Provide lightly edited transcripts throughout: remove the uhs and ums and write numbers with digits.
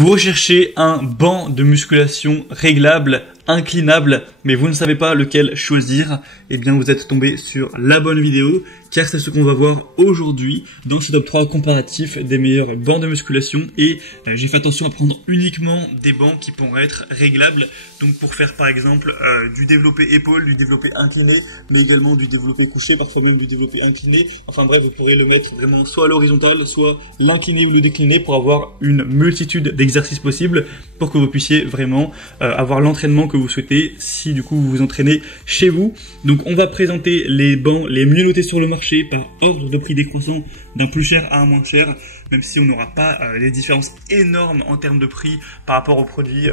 Vous recherchez un banc de musculation réglable, inclinable, mais vous ne savez pas lequel choisir, eh bien vous êtes tombé sur la bonne vidéo, car c'est ce qu'on va voir aujourd'hui dans ce top 3 comparatif des meilleurs bancs de musculation. Et j'ai fait attention à prendre uniquement des bancs qui pourront être réglables, donc pour faire par exemple du développé épaule, du développé incliné, mais également du développé couché, parfois même du développé incliné. Enfin bref, vous pourrez le mettre vraiment soit à l'horizontale, soit l'incliné ou le décliné pour avoir une multitude d'exercices possibles pour que vous puissiez vraiment avoir l'entraînement que vous souhaitez si du coup vous vous entraînez chez vous. Donc on va présenter les bancs les mieux notés sur le marché par ordre de prix décroissant d'un plus cher à un moins cher, même si on n'aura pas des différences énormes en termes de prix par rapport aux produits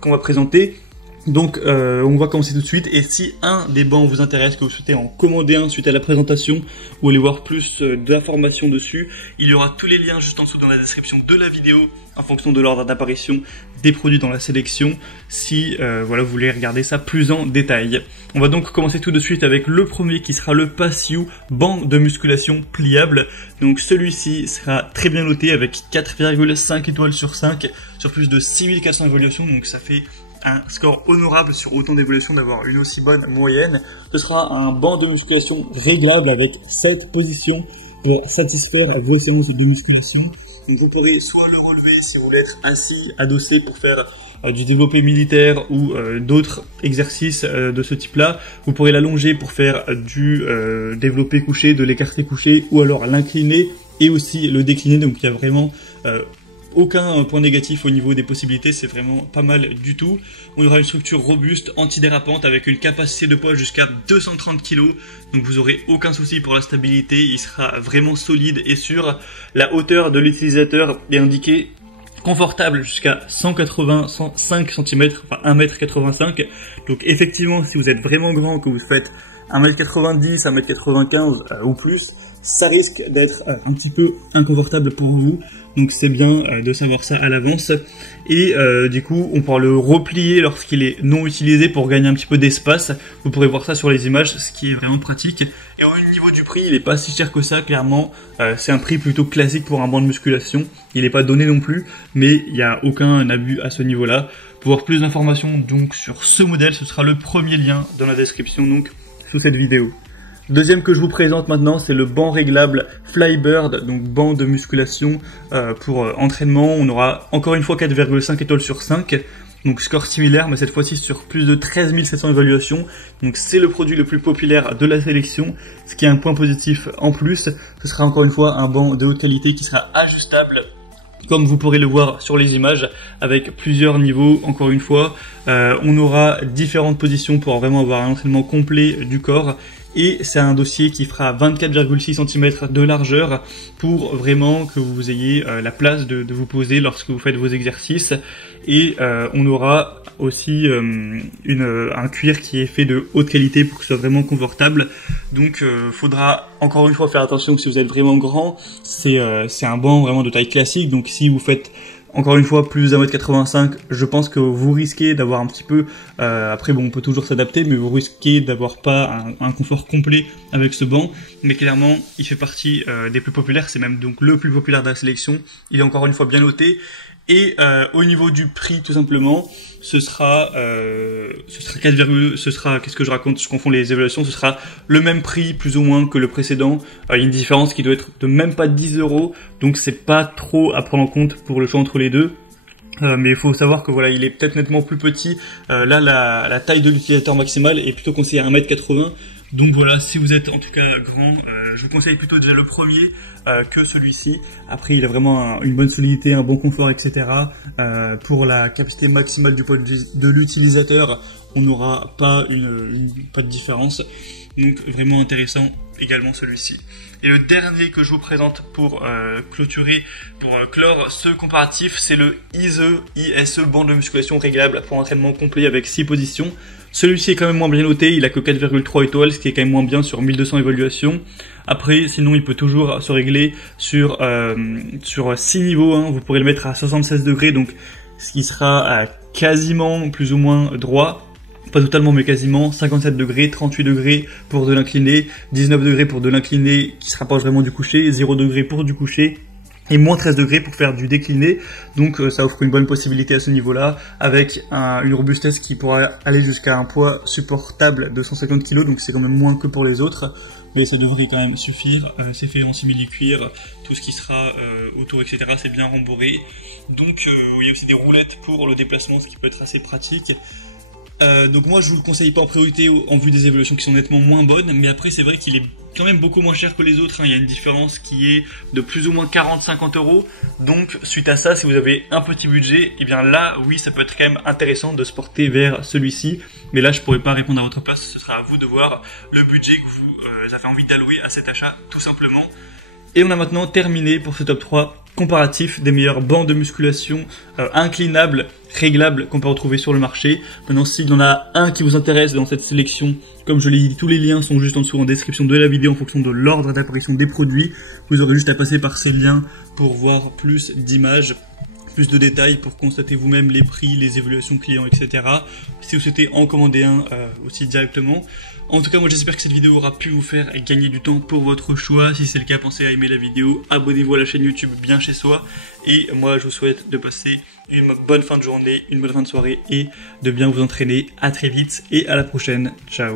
qu'on va présenter. Donc on va commencer tout de suite, et si un des bancs vous intéresse, que vous souhaitez en commander un suite à la présentation ou aller voir plus d'informations dessus, il y aura tous les liens juste en dessous dans la description de la vidéo en fonction de l'ordre d'apparition des produits dans la sélection, si voilà, vous voulez regarder ça plus en détail. On va donc commencer tout de suite avec le premier qui sera le PassU banc de musculation pliable. Donc celui-ci sera très bien noté avec 4,5 étoiles sur 5 sur plus de 6400 évaluations, donc ça fait un score honorable sur autant d'évolutions d'avoir une aussi bonne moyenne. Ce sera un banc de musculation réglable avec 7 positions pour satisfaire vos séances de musculation. Donc vous pourrez soit le relever si vous voulez être assis, adossé pour faire du développé militaire ou d'autres exercices de ce type-là. Vous pourrez l'allonger pour faire du développé couché, de l'écarté couché, ou alors l'incliner et aussi le décliner. Donc il y a vraiment aucun point négatif au niveau des possibilités, c'est vraiment pas mal du tout. On aura une structure robuste, antidérapante, avec une capacité de poids jusqu'à 230 kg, donc vous aurez aucun souci pour la stabilité, il sera vraiment solide et sûr. La hauteur de l'utilisateur est indiquée confortable jusqu'à 185 cm, enfin 1m85, donc effectivement si vous êtes vraiment grand, que vous faites 1m90, 1m95 ou plus, ça risque d'être un petit peu inconfortable pour vous. Donc c'est bien de savoir ça à l'avance. Et du coup, on pourra le replier lorsqu'il est non utilisé pour gagner un petit peu d'espace. Vous pourrez voir ça sur les images, ce qui est vraiment pratique. Et au niveau du prix, il n'est pas si cher que ça, clairement. C'est un prix plutôt classique pour un banc de musculation. Il n'est pas donné non plus, mais il n'y a aucun abus à ce niveau-là. Pour voir plus d'informations donc sur ce modèle, ce sera le premier lien dans la description donc sous cette vidéo. Deuxième que je vous présente maintenant, c'est le banc réglable Flybird, donc banc de musculation pour entraînement. On aura encore une fois 4,5 étoiles sur 5, donc score similaire, mais cette fois-ci sur plus de 13 700 évaluations. Donc c'est le produit le plus populaire de la sélection, ce qui est un point positif en plus. Ce sera encore une fois un banc de haute qualité qui sera ajustable, comme vous pourrez le voir sur les images, avec plusieurs niveaux. Encore une fois, on aura différentes positions pour vraiment avoir un entraînement complet du corps. Et c'est un dossier qui fera 24,6 cm de largeur pour vraiment que vous ayez la place de vous poser lorsque vous faites vos exercices. Et on aura aussi un cuir qui est fait de haute qualité pour que ce soit vraiment confortable. Donc faudra encore une fois faire attention si vous êtes vraiment grand. C'est un banc vraiment de taille classique, donc si vous faites encore une fois plus 1m85, je pense que vous risquez d'avoir un petit peu, après bon on peut toujours s'adapter, mais vous risquez d'avoir pas un confort complet avec ce banc. Mais clairement il fait partie des plus populaires, c'est même donc le plus populaire de la sélection. Il est encore une fois bien noté. Et au niveau du prix, tout simplement, ce sera qu'est-ce que je raconte, je confonds les évaluations, ce sera le même prix plus ou moins que le précédent. Il y a une différence qui doit être de même pas 10 €, donc c'est pas trop à prendre en compte pour le choix entre les deux. Mais il faut savoir que voilà, il est peut-être nettement plus petit. Là, la taille de l'utilisateur maximal est plutôt conseillée à 1m80. Donc voilà, si vous êtes en tout cas grand, je vous conseille plutôt déjà le premier que celui-ci. Après, il a vraiment une bonne solidité, un bon confort, etc. Pour la capacité maximale du poids de l'utilisateur, on n'aura pas pas de différence. Donc vraiment intéressant également celui-ci. Et le dernier que je vous présente pour clôturer, pour clore ce comparatif, c'est le ISE banc de musculation réglable pour entraînement complet avec 6 positions. Celui-ci est quand même moins bien noté, il a que 4,3 étoiles, ce qui est quand même moins bien sur 1200 évaluations. Après, sinon, il peut toujours se régler sur 6 niveaux, hein. Vous pourrez le mettre à 76 degrés, donc ce qui sera quasiment plus ou moins droit. Pas totalement, mais quasiment. 57 degrés, 38 degrés pour de l'incliné, 19 degrés pour de l'incliné qui se rapproche vraiment du couché, 0 degré pour du couché. et moins 13 degrés pour faire du décliné. Donc ça offre une bonne possibilité à ce niveau-là, avec une robustesse qui pourra aller jusqu'à un poids supportable de 150 kg, donc c'est quand même moins que pour les autres, mais ça devrait quand même suffire. C'est fait en simili-cuir, tout ce qui sera autour, etc. c'est bien rembourré. Donc il y a aussi des roulettes pour le déplacement, ce qui peut être assez pratique. Donc moi je vous le conseille pas en priorité en vue des évolutions qui sont nettement moins bonnes, mais après c'est vrai qu'il est quand même beaucoup moins cher que les autres, hein. Il y a une différence qui est de plus ou moins 40-50 euros, donc suite à ça, si vous avez un petit budget, et bien là oui ça peut être quand même intéressant de se porter vers celui-ci, mais là je pourrais pas répondre à votre place, ce sera à vous de voir le budget que vous avez envie d'allouer à cet achat tout simplement. Et on a maintenant terminé pour ce top 3 comparatif des meilleurs bancs de musculation inclinables, réglables qu'on peut retrouver sur le marché. Maintenant, s'il y en a un qui vous intéresse dans cette sélection, comme je l'ai dit, tous les liens sont juste en dessous en description de la vidéo en fonction de l'ordre d'apparition des produits. Vous aurez juste à passer par ces liens pour voir plus d'images, plus de détails pour constater vous-même les prix, les évaluations clients, etc. Si vous souhaitez en commander un aussi directement. En tout cas, moi j'espère que cette vidéo aura pu vous faire gagner du temps pour votre choix. Si c'est le cas, pensez à aimer la vidéo, abonnez-vous à la chaîne YouTube Bien Chez Soi. Et moi je vous souhaite de passer une bonne fin de journée, une bonne fin de soirée et de bien vous entraîner. À très vite et à la prochaine. Ciao.